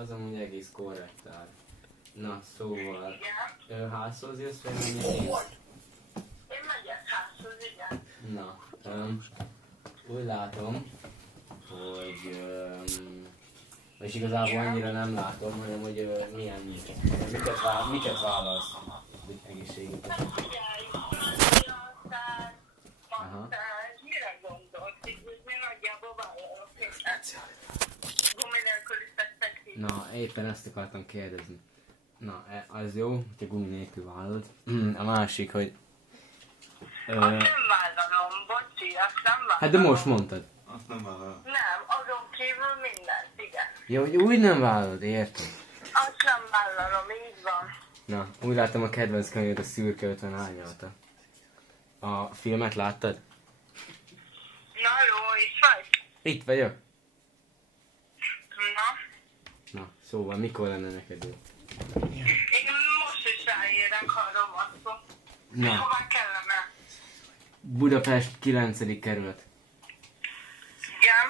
az amúgy egész korrektál. Na, szóval... Házhoz jössz, vagy mennyit én? Én megyek házhoz, igen. Na, úgy látom, hogy... és igazából annyira nem látom, hanem hogy miket válasz egészségügyben. Figyelj, masszázs, mire gondolsz? Így nagyjából vállalok. Gumi nélküli fektek. Na, éppen ezt akartam kérdezni. Na, az jó, hogyha gumi nélkül vállalod. A másik, hogy... Azt nem vállalom, bocsi, azt nem vállalom. Hát de most mondtad. Azt nem vállalom. Nem, azon kívül mindent, igen. Jó, hogy úgy nem vállalod, értem. Azt nem vállalom, így van. Na, úgy láttam a kedvenc könyved a Szürke 50 árnyalata. A filmet láttad? Na jó, itt vagy? Itt vagyok. Na, Na, szóval mikor lenne neked jó? én most is ráérek arra vasszom. Na. Hová kellene? Budapest 9. kerület. Igen.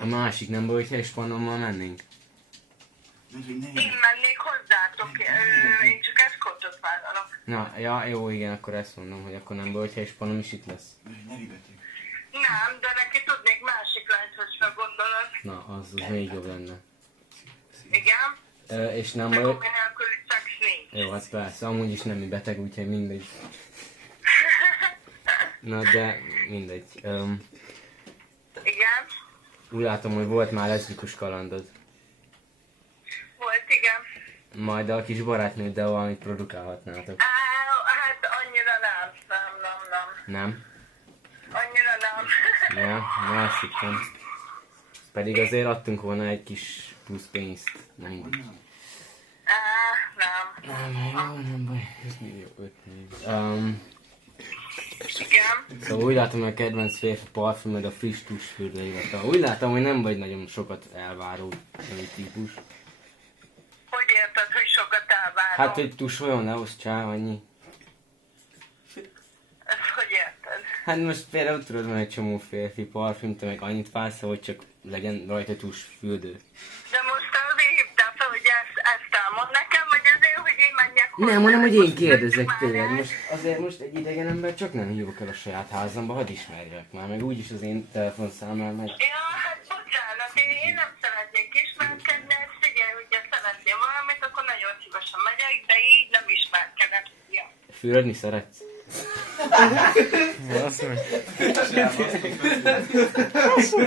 A másik nem baj, hogyha Ispanommal mennénk. Én mennék hozzátok, én csak eszkortot vállalok. Na, ja, jó, igen, akkor ezt mondom, hogy akkor nem baj, hogyha Ispanom is itt lesz. Nem, de neki tudnék másik lányt, hogyha gondolod. Na, az még jobb lenne. Igen? És nem De baj... gumi nélküli szex nincs. Jó, hát persze, amúgy is nem beteg, úgyhogy mindegy. Na, de mindegy. Igen? Úgy látom, hogy volt már leszbikus kalandod. Volt, igen. Majd a kis barátnőddel valamit produkálhatnátok. Hát annyira nem. Nem? Annyira nem. Ja, na azt hittem. Pedig azért adtunk volna egy kis plusz pénzt. Nem mindegy. Nem. Nem, jó, nem baj. Ez még jó, 5 még. Igen? Szóval úgy látom, hogy a kedvenc férfi parfümöd a friss tusfürdő illata. Úgy látom, hogy nem vagy nagyon sokat elváró női típus. Hogy érted, hogy sokat elvárom? Hát, hogy tusoljon, ne osztsál, annyi. Ezt hogy érted? Hát most például tudod, van egy csomó férfi parfüm, te meg annyit vársz, hogy csak legyen rajta tusfürdő. De most azért hívtál fel, hogy ezt elmond nekem, vagy azért, hogy én menjek hozzá? Nem, hanem, hogy én Most kérdezek már tőled. el. Most egy idegen ember csak nem hívok el a saját házamba, hadd ismerjek már, meg úgyis az én telefonszámmal megy. Ja, hát bocsánat, én nem szeretnék ismerkedni, ezt figyelj, hogyha szeretnél valamit, akkor nagyon szívesen megyek, de így nem ismerkedek. Ja. Fürödni szeretsz? Azt mondja.